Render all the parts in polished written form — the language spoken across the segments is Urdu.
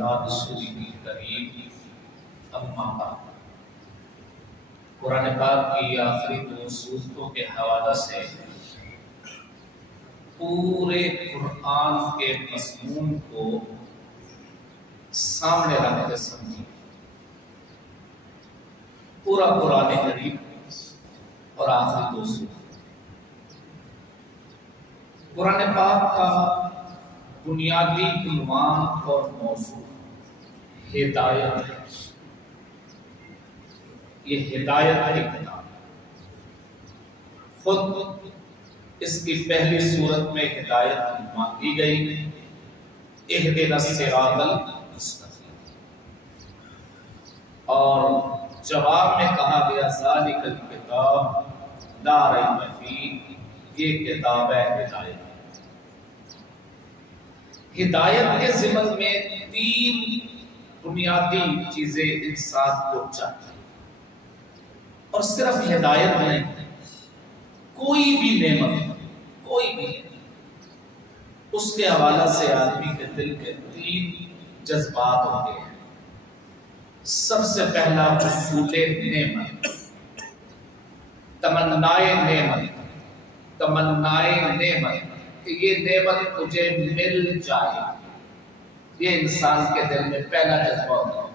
اللہ رسولہ کریم اما بعد۔ قرآن پاک کی آخری 2 سورتوں کے حوالہ سے پورے قرآن کے مضمون کو سامنے رکھ کے سمجھیں۔ پورا قرآن کریم اور آخری 2 سورت۔ قرآن پاک کا بنیادی عنوان اور موضوع ہدایت ہے۔ یہ ہدایت کی کتاب خود اس کی پہلی سورت میں ہدایت عنوان دی گئی، اہدنا الصراط المستقیم، اور جواب میں کہا گیا ذالک الکتاب لا ریب فیہ، یہ کتاب ہے ہدایت۔ ہدایت کے ضمن میں 3 بنیادی چیزیں انسان کو چاہیے، اور صرف ہدایت نہیں، کوئی بھی نعمت، کوئی بھی اس کے حوالہ سے آدمی کے دل کے 3 جذبات ہوتے ہیں۔ سب سے پہلا حصول نعمت، تمنائے نعمت، تمنائے نعمت کہ یہ نعمت مجھے مل جائے، یہ انسان کے دل میں پہلا جذبہ ہوتا ہے۔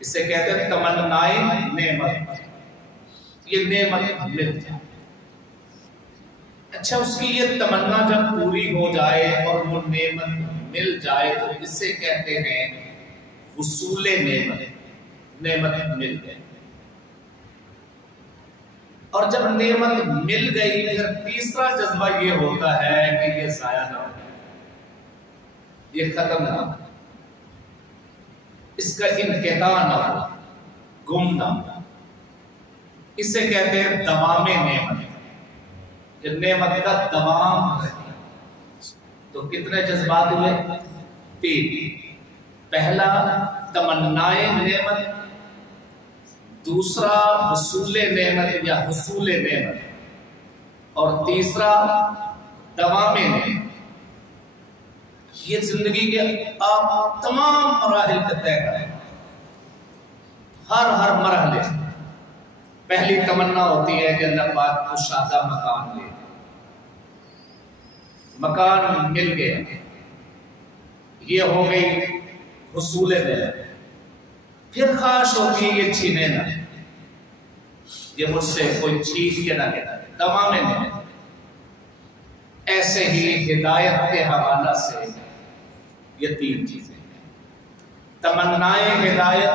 اسے کہتے ہیں تمنائے نعمت، یہ نعمت مل جائے۔ اچھا، اس کی یہ تمنا جب پوری ہو جائے اور وہ نعمت مل جائے تو اسے کہتے ہیں حصول نعمت، نعمت مل گئی۔ اور جب نعمت مل گئی پھر تیسرا جذبہ یہ ہوتا ہے کہ یہ ضائع نہ ہو، یہ ختم نہ ہو، اس کا انقطاع نہ ہو، گم نہ ہو۔ اسے کہتے ہیں دوام نعمت، کہ نعمت کا دوام ہے۔ تو کتنے جذبات ہوئے؟ 3۔ پہلا تمنائے نعمت، دوسرا حصول نعمت یا حصول نعمت، اور تیسرا دوام نعمت۔ یہ زندگی کے آپ تمام مراحل کا طے کریں، ہر مرحلے۔ پہلی تمنا ہوتی ہے کہ اللہ پاک کو شادہ مکان دے، مکان مل گیا، یہ ہو گئی حصول نعمت۔ پھر خواہش ہوتی ہے یہ چھینے نہ، یہ مجھ سے کوئی چھین کے نہ لے، دوام نعمت۔ ایسے ہی ہدایت کے حوالہ سے یہ 3 چیزیں ہیں، تمنائے ہدایت،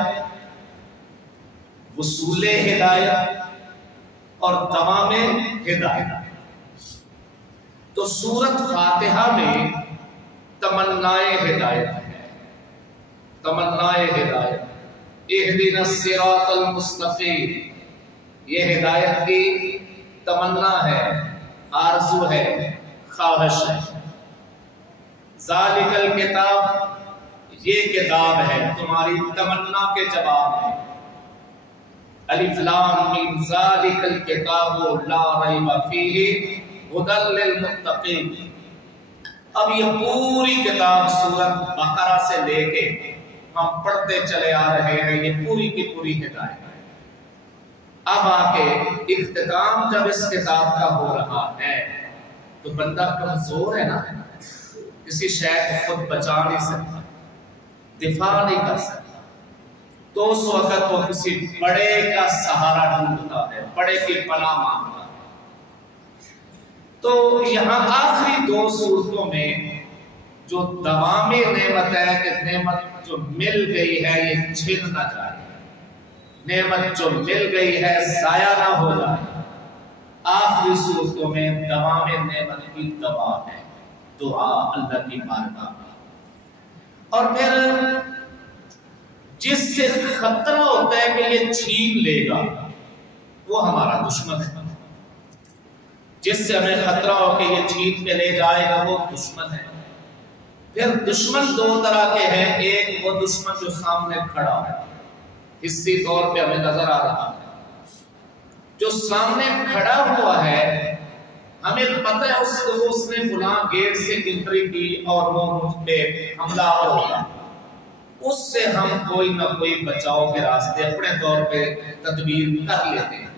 وصول ہدایت، اور دوام ہدایت۔ تو سورت فاتحہ میں تمنائے ہدایت ہے، تمنائے ہدایت، اہدنا الصراط المستقیم، یہ ہدایت کی تمنا ہے، آرزو ہے، خواہش ہے۔ ذالک الکتاب، یہ کتاب ہے تمہاری تمنا کے جواب میں۔ الف لام میم، ذالک الکتاب لا ریب فیہ ھدی للمتقین۔ اب یہ پوری کتاب سورۃ بقرہ سے لے کے ہم پڑھتے چلے آ رہے ہیں، یہ پوری کی پوری ہدایت ہے۔ اب آ کے اختتام جب اس کتاب کا ہو رہا ہے تو بندہ کمزور ہے نا، کسی شے کو خود بچا نہیں سکتا، دفاع نہیں کر سکتا، تو اس وقت وہ کسی بڑے کا سہارا ڈھونڈتا ہے، بڑے کی پناہ مانگتا ہے۔ تو یہاں آخری 2 سورتوں میں جو دوام نعمت ہے کہ نعمت جو مل گئی ہے یہ چھن نہ جائے، نعمت جو مل گئی ہے ضائع نہ ہو جائے، آخری صورتوں میں دوام نعمت کی دعا ہے، دعا اللہ کی بارگاہ میں۔ اور پھر جس سے خطرہ ہوتا ہے کہ یہ چھین لے گا وہ ہمارا دشمن ہے، جس سے ہمیں خطرہ ہو کہ یہ چھین کے لے جائے گا وہ دشمن ہے۔ پھر دشمن 2 طرح کے ہیں، ایک وہ دشمن جو سامنے کھڑا ہے، حصی طور پہ ہمیں نظر آ رہا ہے، جو سامنے کھڑا ہوا ہے، ہمیں پتہ ہے اس نے فلاں گیٹ سے انٹری کی اور وہ مجھ پہ حملہ ہوگا، اس سے ہم کوئی نہ کوئی بچاؤ کے راستے اپنے طور پہ تدبیر کر لیتے ہیں،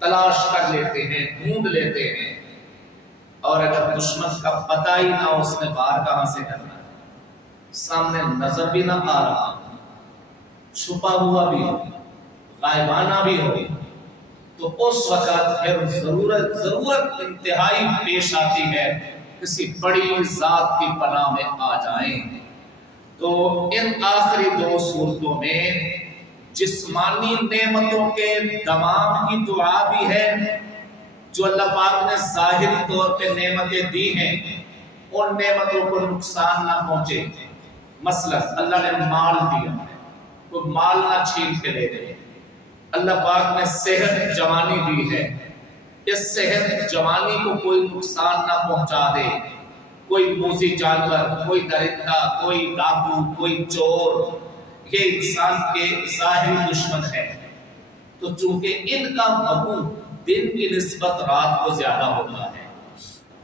تلاش کر لیتے ہیں، ڈھونڈ لیتے ہیں۔ اور اگر دشمن کا پتہ ہی نہ اس نے وار کہاں سے کرنا ہے، سامنے نظر بھی نہ آ رہا، چھپا ہوا بھی ہو، غائبانہ بھی ہو، تو اس وقت پھر ضرورت انتہائی پیش آتی ہے کسی بڑی ذات کی پناہ میں آ جائیں۔ تو ان آخری دو صورتوں میں جسمانی نعمتوں کے دوام کی دعا بھی ہے، جو اللہ پاک نے ظاہری طور پہ نعمتیں دی ہیں ان نعمتوں کو نقصان نہ پہنچے۔ مثلا اللہ نے مال دیا ہے، تو مال نہ چھین کے لے دے۔ اللہ پاک نے صحت جوانی دی ہے، اس صحت جوانی کو کوئی نقصان نہ پہنچا دے۔ کوئی موذی جانور، کوئی درندہ، کوئی ڈاکو، کوئی چور، یہ انسان کے ظاہری دشمن ہے۔ تو چونکہ ان کا وقوع دن کی نسبت رات کو زیادہ ہوتا ہے،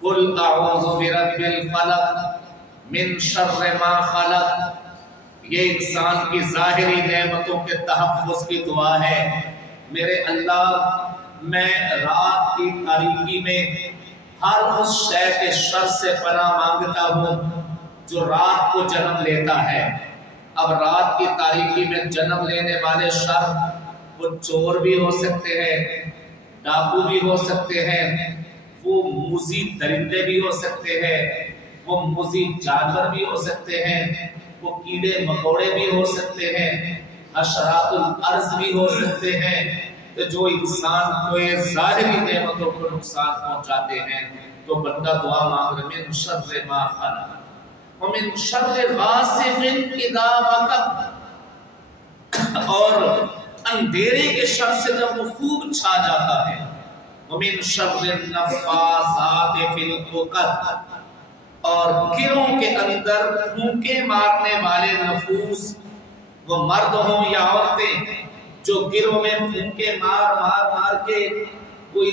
قُلْ أَعُوذُ بِرَبِّ الْفَلَقِ مِنْ شَرِّ مَا خَلَقَ، یہ انسان کی ظاہری نعمتوں کے تحفظ کی دعا ہے۔ میرے اللہ، میں رات کی تاریکی میں ہر اس شے کے شر سے پناہ مانگتا ہوں جو رات کو جنم لیتا ہے۔ اب رات کی تاریکی میں جنم لینے والے شر وہ چور بھی ہو سکتے ہیں، ڈاکو بھی ہو سکتے ہیں، وہ موذی درندے بھی ہو سکتے ہیں، وہ موذی جانور بھی ہو سکتے ہیں، وہ کیڑے مکوڑے بھی ہو سکتے ہیں، حشرات الارض بھی ہو سکتے ہیں۔ تو جو انسان کو ظاہری نعمتوں کو نقصان پہنچاتے ہیں تو بندہ دعا مانگ رہے من شر ما خلق ومن شر غاسق اذا وقب، اور اندھیرے کے شر سے جب وہ خوب چھا جاتا ہے، ومن شر النفاثات فی العقد، اور گروہ کے اندر پھونکے مارنے والے نفوس، وہ مرد ہوں یا عورتیں، جو گروہ میں پھونکے مار کے کوئی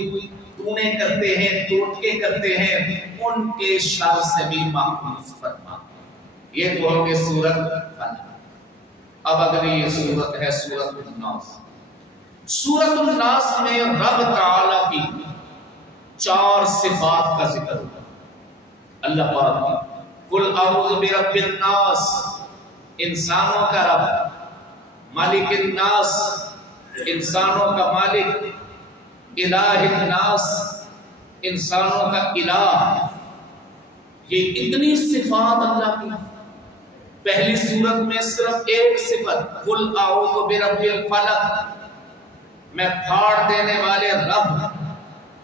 تونے کرتے ہیں، ٹوٹکے کرتے ہیں، ان کے شر سے بھی محفوظ فرما۔ یہ تو ہوگی سورت فلق۔ اب اگلی صورت ہے سورت الناس۔ سورت الناس میں رب تعالیٰ کی 4 صفات کا ذکر ہوتا ہے۔ اللہ پاک کی قُلْ أَعُوذُ بِرَبِّ النَّاسِ، انسانوں کا رب، مالک الناس، انسانوں کا مالک، الہ الناس، انسانوں کا الہ۔ یہ اتنی صفات اللہ کی، پہلی صورت میں صرف ایک صفت قُلْ أَعُوذُ بِرَبِّ الْفَلَقِ، میں پھاڑ دینے والے رب،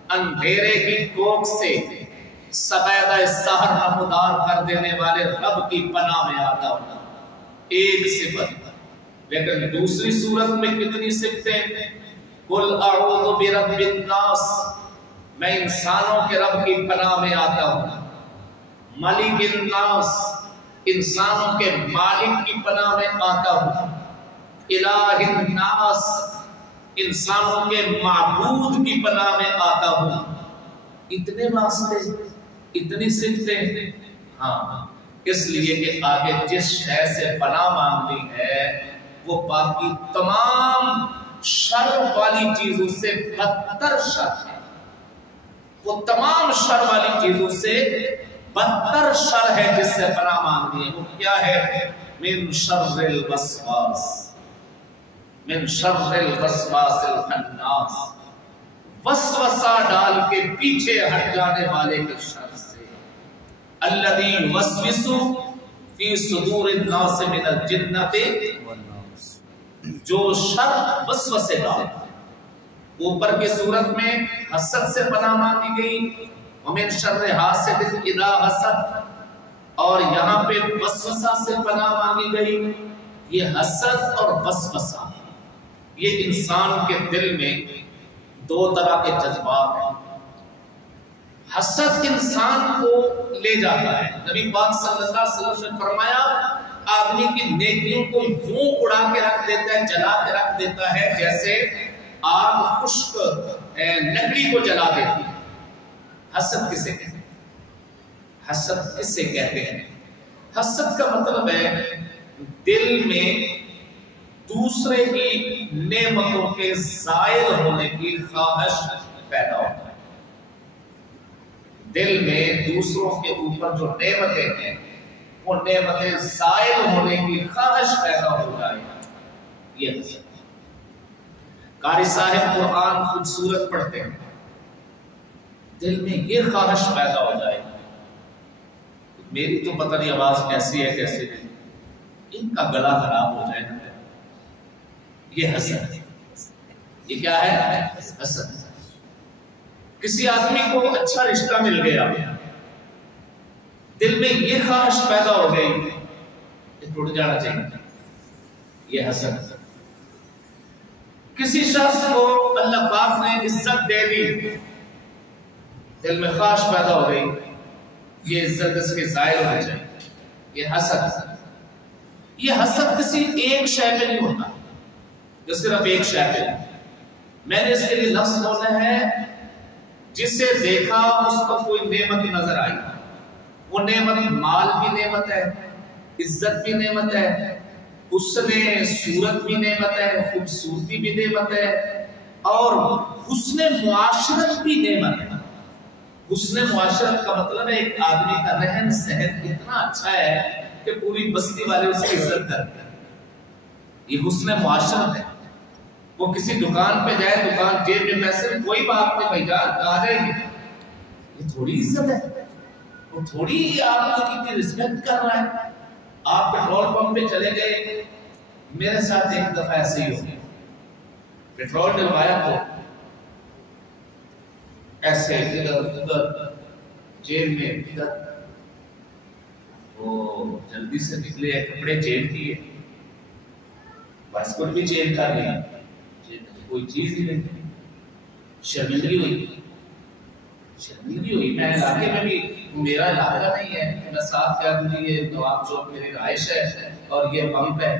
اندھیرے کی کوکھ سے سفیدہ سحر نمودار کر دینے والے رب کی پناہ میں آتا ہوں، ایک صفت۔ لیکن دوسری صورت میں کتنی صفتیں؟ قُلْ أَعُوذُ بِرَبِّ النَّاسِ، میں انسانوں کے رب کی پناہ میں آتا ہوں، ملک الناس، انسانوں کے مالک کی پناہ میں آتا ہوں، الہ الناس، انسانوں کے معبود کی پناہ میں آتا ہوں۔ اتنے واسطے، اتنی صفتیں، ہاں، اس لیے کہ آگے جس شے سے پناہ مانگنی ہے وہ باقی تمام شر والی چیزوں سے بدتر شر ہے، وہ تمام شر والی چیزوں سے بدتر شر ہے جس سے پناہ مانگنی ہے۔ وہ کیا ہے؟ من شر الوسواس، من شر الوسواس الخناس، وسوسہ ڈال کے پیچھے ہٹ جانے والے کے شر سے، الذی یوسوس فی صدور الناس من الجنۃ والناس، جو شر وسوسے ڈالتا ہے۔ اوپر کی صورت میں حسد سے پناہ مانگی گئی، ومن شر حاسد اذا حسد، اور یہاں پہ وسوسہ سے پناہ مانگی گئی۔ یہ حسد اور وسوسہ، یہ انسان کے دل میں 2 طرح کے جذبات ہیں۔ حسد انسان کو لے جاتا ہے، نبی پاک صلی اللہ علیہ وسلم نے فرمایا آدمی کی نیکیوں کو یوں اڑا کے رکھ دیتا ہے، جلا کے رکھ دیتا ہے جیسے آگ خشک لکڑی کو جلا دیتی ہے۔ حسد کسے کہتے ہیں؟ حسد کسے کہتے ہیں؟ حسد کا مطلب ہے دل میں دوسرے کی نعمتوں کے زائل ہونے کی خواہش پیدا ہوتا ہے. دل میں دوسروں کے اوپر جو نعمتیں ہیں وہ نعمتیں زائل ہونے کی خواہش پیدا ہو جائے. یہ قاری صاحب قرآن خوبصورت پڑھتے ہیں، دل میں یہ خواہش پیدا ہو جائے میری تو پتہ نہیں آواز کیسی ہے کیسے نہیں، ان کا گلا خراب ہو جائے نا. یہ حسد ہے. یہ کیا ہے؟ حسد. کسی آدمی کو اچھا رشتہ مل گیا، دل میں یہ خواہش پیدا ہو گئی کہ ٹوٹ جانا چاہیے. یہ حسد. کسی شخص کو اللہ پاک نے عزت دے دی، دل میں خواہش پیدا ہو گئی یہ عزت اس کے ظاہر ہو جائے. یہ حسد. یہ حسد کسی ایک شے پہ نہیں ہوتا، جو صرف ایک شے پہ. میں نے اس کے لیے لفظ بولا ہے جسے دیکھا اس پر کوئی نعمت نظر آئی. وہ نعمت مال بھی نعمت ہے، عزت بھی نعمت ہے، حسن صورت بھی نعمت ہے، خوبصورتی بھی نعمت ہے، اور حسن معاشرت بھی نعمت ہے. حسن معاشرت کا مطلب ہے ایک آدمی کا رہن سہن اتنا اچھا ہے کہ پوری بستی والے اس کی عزت کرتے ہیں. یہ حسن معاشرت ہے. وہ کسی دکان پہ جائے، دکان جیب میں پیسے میں کوئی بات نہیں، بھائی جان کہا جائے گی، یہ تھوڑی عزت ہے. وہ تھوڑی آپ کی رسپیکٹ کر رہا ہے. آپ پیٹرول پمپ پہ چلے گئے، میرے ساتھ ایک دفعہ ایسے ہی ہو گیا. پیٹرول ڈلوایا تو ایسے ادھر جیب میں ادھر، وہ جلدی سے نکلے، کپڑے چینج کیے، پاسپورٹ بھی چینج کر لیا، کوئی چیز ہی نہیں. شرمندگی ہوئی. شرمندگی ہوئی. میں علاقے میں بھی، میرا علاقہ نہیں ہے، میں ساتھ کیا دوں، یہ نواب چوک میری رہائش ہے اور یہ پمپ ہے.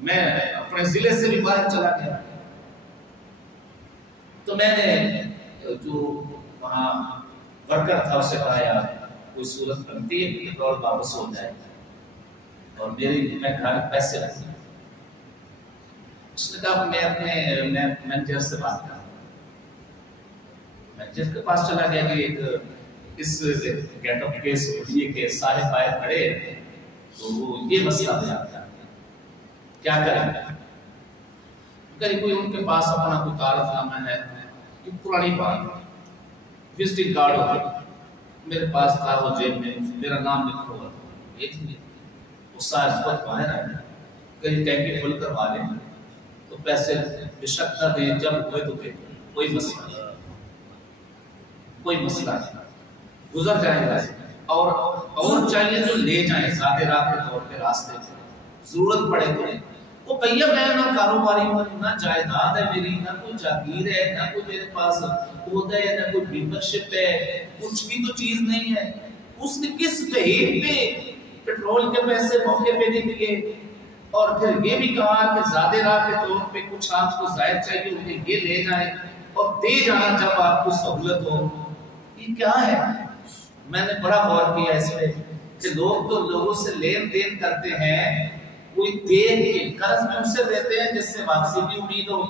میں اپنے ضلع سے بھی باہر چلا گیا تو میں نے جو وہاں ورکر تھا اسے کہا یار کوئی صورت بنتی ہے پیٹرول واپس ہو جائے اور میں گھر پیسے رکھوں. اس نے کہا میں اپنے مینیجر سے بات کروں. مینیجر کے پاس چلا گیا کہ ایک اس گیٹ اپ کیس ہوئی کہ صاحب آئے کھڑے تو وہ یہ مسئلہ بیان کر کیا کریں. کہ کوئی ان کے پاس اپنا کوئی تعارف نامہ ہے، یہ پرانی بات، وزٹنگ کارڈ ہو گئی میرے پاس تھا، وہ جیب میں میرا نام لکھا ہوا تھا. یہ تھی وہ صاحب خود باہر آئے کہیں ٹینکی فل کروا لیں تو پیسے بے شک نہ دیں، جب ہوئے تو دیں، کوئی مسئلہ نہیں، کوئی مسئلہ نہیں، گزر جائیں گا. اور چاہیے تو لے جائیں ذات رات کے طور پہ راستے میں، ضرورت پڑے تو. وہ بھیا میں نہ کاروباری ہوں، نہ جائیداد ہے میری، نہ کوئی جاگیر ہے، نہ کوئی میرے پاس عہدہ ہے، نہ کوئی ممبرشپ ہے، کچھ بھی تو چیز نہیں ہے. اس نے کس بہیر پہ پیٹرول کے پیسے موقع پہ نہیں دیے اور پھر یہ بھی کہا کہ زیادہ راہ کے طور پہ کچھ آپ کو زائد چاہیے انہیں یہ لے جائیں اور دے جانا جب آپ کو سہولت ہو. یہ کیا ہے؟ میں نے بڑا غور کیا اس پہ کہ لوگ تو لوگوں سے لین دین کرتے ہیں، کوئی دین کے قرض میں اسے دیتے ہیں جس سے واپسی کی امید ہو،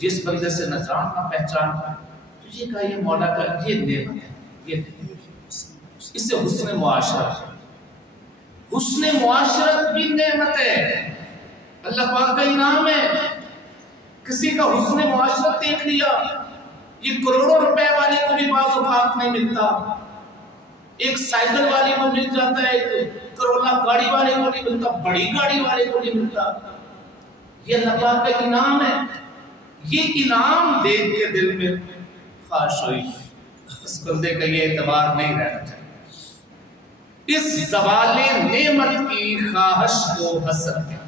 جس بندے سے نہ جان نہ پہچان. تو یہ کہا یہ مولا کا یہ نعمت ہے، یہ اس سے حسن معاشرت. حسن معاشرت بھی نعمت ہے، اللہ پاک کا انعام ہے. کسی کا حسن معاشرت دیکھ لیا، یہ کروڑوں روپے والے کو بھی بعض اوقات نہیں ملتا، ایک سائیکل والے کو مل جاتا ہے، ایک کرولا گاڑی والے کو نہیں ملتا، بڑی گاڑی والے کو نہیں ملتا. یہ اللہ پاک کا انعام ہے. یہ انعام دیکھ کے دل میں خواہش ہوئی اس بندے کا یہ اعتبار نہیں رہنا چاہیے. اس زوال نعمت کی خواہش کو حسد ہے.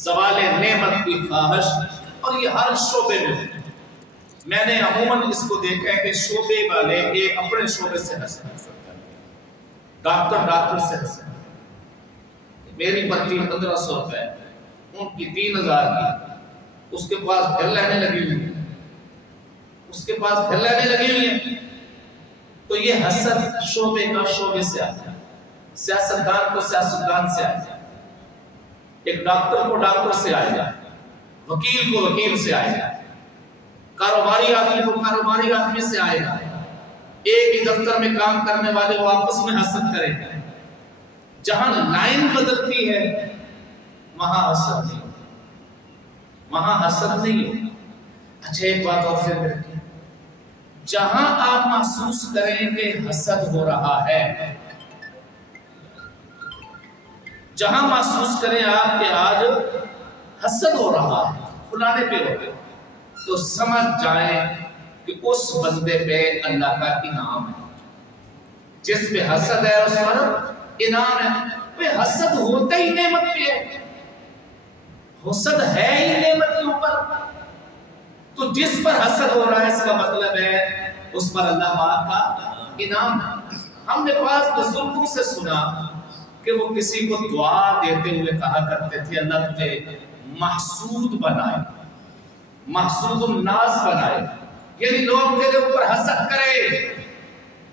زوال نعمت کی خواہش، اور یہ ہر شعبے میں. میں نے عموماً اس کو دیکھا ہے کہ شعبے والے یہ اپنے شعبے سے حسد کرتے ہیں. ڈاکٹر سے حسد، میری پرچی 1500 روپے، ان کی 3000 کی، اس کے پاس پھر لینے لگی ہوئی ہے، اس کے پاس پھر لینے لگی ہوئی ہے. تو یہ حسد شعبے کا شعبے سے آتا ہے. سیاستدان کو سیاستدان سے آئے گا، ایک ڈاکٹر کو ڈاکٹر سے آئے گا، وکیل کو وکیل سے آئے گا، کاروباری آدمی کو کاروباری آدمی سے آئے گا، ایک ہی دفتر میں کام کرنے والے وہ آپس میں حسد کریں گے۔ جہاں لائن بدلتی ہے وہاں حسد نہیں ہوتا، وہاں حسد نہیں ہوتا۔ اچھا ایک بات اور ذہن میں رکھیں، جہاں آپ محسوس کریں کہ حسد ہو رہا ہے، جہاں محسوس کریں آپ کہ آج حسد ہو رہا ہے فلانے پہ ہو گئے، تو سمجھ جائیں کہ اس بندے پہ اللہ کا انعام ہے۔ جس پہ حسد ہے اس پر انعام ہے۔ حسد ہوتا ہی نعمت پہ ہے، حسد ہے ہی نعمت کے اوپر، تو جس پر حسد ہو رہا ہے اس کا مطلب ہے اس پر اللہ پاک کا انعام ہے۔ ہم نے بعض بزرگوں سے سنا کہ وہ کسی کو دعا دیتے ہوئے کہا کرتے تھے اللہ تجھے محسود بنائے، محسود الناس بنائے، یعنی لوگ تیرے اوپر حسد کرے۔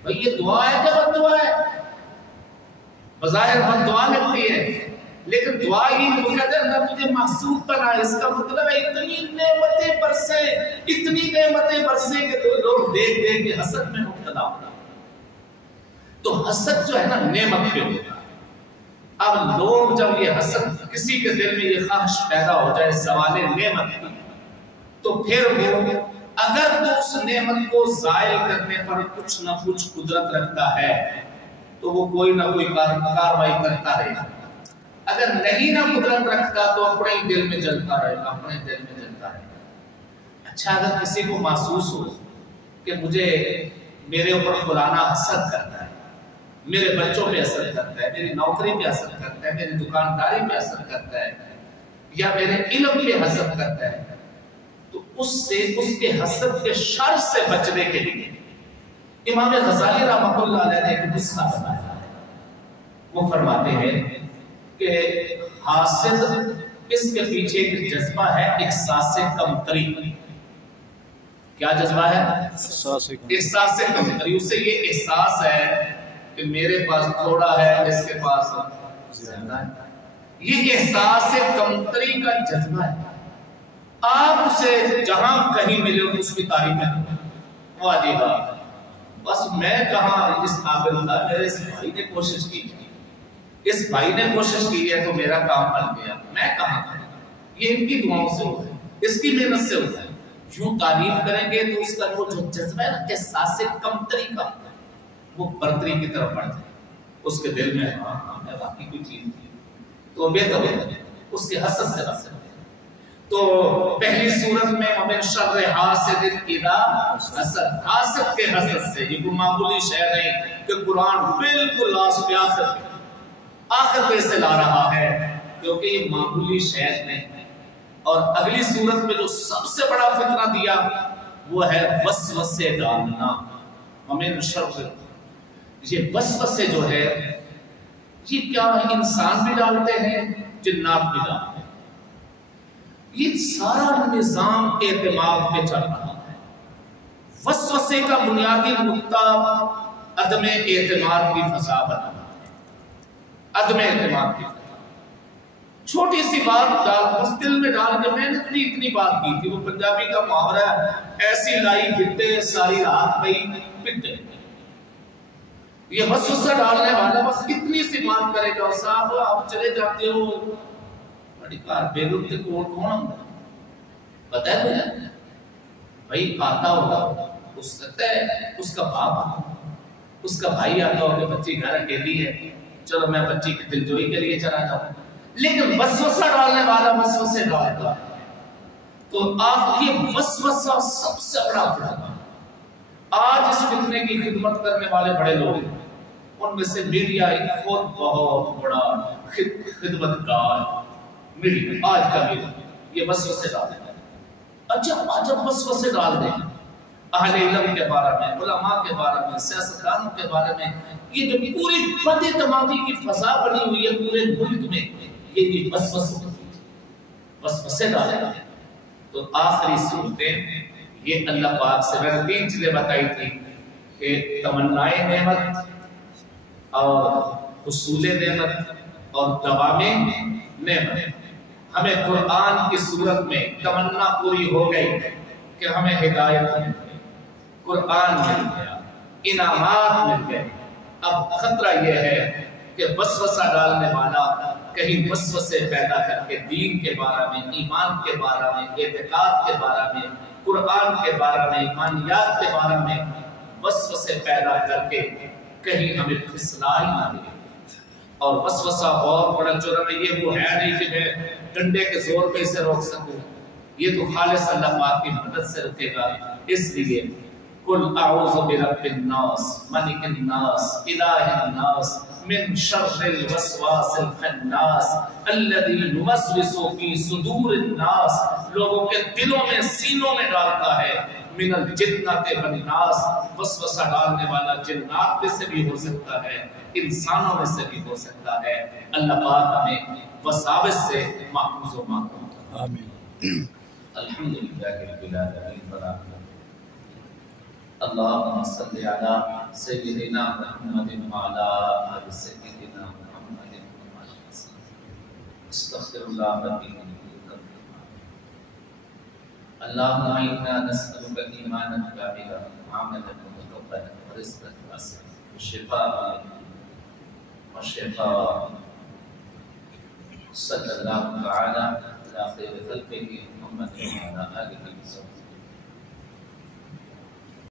بھئی یہ دعا ہے کہ بد دعا ہے؟ بظاہر بد دعا لگتی ہے، لیکن دعا ہی وہ کہتے ہیں اللہ تجھے محسود بنائے، اس کا مطلب ہے اتنی نعمتیں برسے، اتنی نعمتیں برسے کہ تو لوگ دیکھ دیکھ کے حسد میں مبتلا ہونا۔ تو حسد جو ہے نا نعمت پہ ہوتا ہے۔ اب لوگ جب یہ حسد کسی کے دل میں یہ خواہش پیدا ہو جائے زوال نعمت کی، تو پھر وہ اگر تو اس نعمت کو زائل کرنے پر کچھ نہ کچھ قدرت رکھتا ہے تو وہ کوئی نہ کوئی کاروائی کرتا رہے گا، اگر نہیں نہ قدرت رکھتا تو اپنے ہی دل میں جلتا رہے گا، اپنے دل میں جلتا رہے گا۔ اچھا اگر کسی کو محسوس ہو کہ مجھے میرے اوپر فلانا حسد کرتا ہے، میرے بچوں پہ اثر کرتا ہے، میری نوکری پہ اثر کرتا ہے، میری دکانداری پہ اثر کرتا ہے، یا میرے علم پہ حسد کرتا ہے، تو اس سے اس کے حسد کے شر سے بچنے کے لیے امام غزالی رحمۃ اللہ علیہ نے ایک نسخہ بنایا ہے۔ وہ فرماتے ہیں کہ حاسد اس کے پیچھے ایک جذبہ ہے احساس کمتری۔ کیا جذبہ ہے؟ احساس کمتری۔ اس سے یہ احساس ہے کہ میرے پاس تھوڑا ہے، اس کے پاس زیادہ ہے۔ یہ احساس کمتری کا جذبہ ہے۔ آپ اسے جہاں کہیں ملے تو اس کی تعریف ہے، واہ جی واہ، بس میں کہاں اس قابل تھا، میرے اس بھائی نے کوشش کی، اس بھائی نے کوشش کی ہے تو میرا کام بن گیا، میں کہاں تھا۔ یہ ان کی دعاؤں سے ہوتا ہے، اس کی محنت سے ہوتا ہے۔ یوں تعریف کریں گے تو اس کا وہ جو جذبہ ہے نا احساس کمتری کا، وہ برتری کی طرف بڑھتا ہے، اس کے دل میں ہاں میں واقعی کوئی چیز تھی، تو بہتر ہے اس کے حسد سے بچ سکتے ہیں۔ تو پہلی صورت میں ومن شر حاسد اذا حسد، حاسد کے حسد سے، یہ کوئی معمولی شے نہیں کہ قرآن بالکل لاسٹ پہ آخر پہ سے لا رہا ہے، کیونکہ یہ معمولی شے نہیں۔ اور اگلی صورت میں جو سب سے بڑا فتنہ دیا وہ ہے وسوسے ڈالنا۔ ومن شر، یہ وسوسے جو ہے یہ کیا انسان بھی ڈالتے ہیں، جنات بھی ڈالتے ہیں۔ یہ سارا نظام اعتماد پہ چل رہا ہے۔ وسوسے کا بنیادی نقطہ عدم اعتماد کی فضا بنا ہے، عدم اعتماد کی فضا۔ چھوٹی سی بات ڈال، بس دل میں ڈال کے میں نے اتنی بات کی تھی، وہ پنجابی کا محاورہ ہے، ایسی لائی بھٹے ساری رات گئی پٹے۔ یہ وسوسہ ڈالنے والا بس اتنی سی بات کرے گا، صاحب آپ چلے جاتے ہو بڑی کار بیگم کے کون ہوں پتہ ہے تجھے؟ بھائی آتا ہوگا اس کا باپ، اس کا بھائی آتا ہوگا کہ بچی گھر اکیلی ہے، چلو میں بچی کی دلجوئی کے لیے چلا جاؤں، لیکن وسوسہ ڈالنے والا وسوسے ڈالتا ہے۔ تو آپ یہ وسوسہ سب سے بڑا فتنہ، آج اس فتنے کی خدمت کرنے والے بڑے لوگ ہیں، ان میں سے میڈیا ایک خود بہت بڑا خدمتگار میڈیا آج کا بھی یہ وسوسے ڈال دیں۔ جب وسوسے ڈال دیں اہل علم کے بارے میں، علماء کے بارے میں، سیاستدانوں کے بارے میں، یہ جو پوری بد اعتمادی کی فضا بنی ہوئی ہے پورے ملک میں، یہ وسوسے ڈالے گا۔ تو آخری صورتیں یہ اللہ پاک سے میں نے 3 چیزیں بتائی تھی کہ تمنائے نعمت اور حصول نعمت اور دوام نعمت۔ ہمیں قرآن کی صورت میں تمنا پوری ہو گئی کہ ہمیں ہدایت مل گئی، قرآن مل گیا، انعامات مل گئے۔ اب خطرہ یہ ہے کہ وسوسہ ڈالنے والا کہیں وسوسے پیدا کر کے دین کے بارے میں، ایمان کے بارے میں، اعتقاد کے بارے میں، قرآن کے بارے میں، ایمانیات کے بارے میں وسوسے پیدا کر کے کہیں ہمیں پھسلا ہی نہ دے۔ اور وسوسہ بہت بڑا جرم ہے، یہ وہ ہے نہیں کہ میں ڈنڈے کے زور پہ اسے روک سکوں، یہ تو خالص اللہ پاک کی مدد سے رکے گا۔ اس لیے قل اعوذ برب الناس ملک الناس الہ الناس من شر الوسواس الخناس الذی یوسوس فی صدور الناس، لوگوں کے دلوں میں، سینوں میں ڈالتا ہے، من الجنۃ والناس، وسوسہ ڈالنے والا جنات میں سے بھی ہو سکتا ہے، انسانوں میں سے بھی ہو سکتا ہے۔ اللہ پاک ہمیں وساوس سے محفوظ و معصوم۔ آمین۔ الحمدللہ رب العالمین۔ اللهم صل على سيدنا محمد وعلى آل سيدنا محمد استغفر الله ربي من كل ذنب۔ اللهم إنا نسألك إيمانا كاملا وعملا متقبلا ورزقا واسعا وشفاء صلى الله تعالى على خير خلقه محمد وعلى آله وصحبه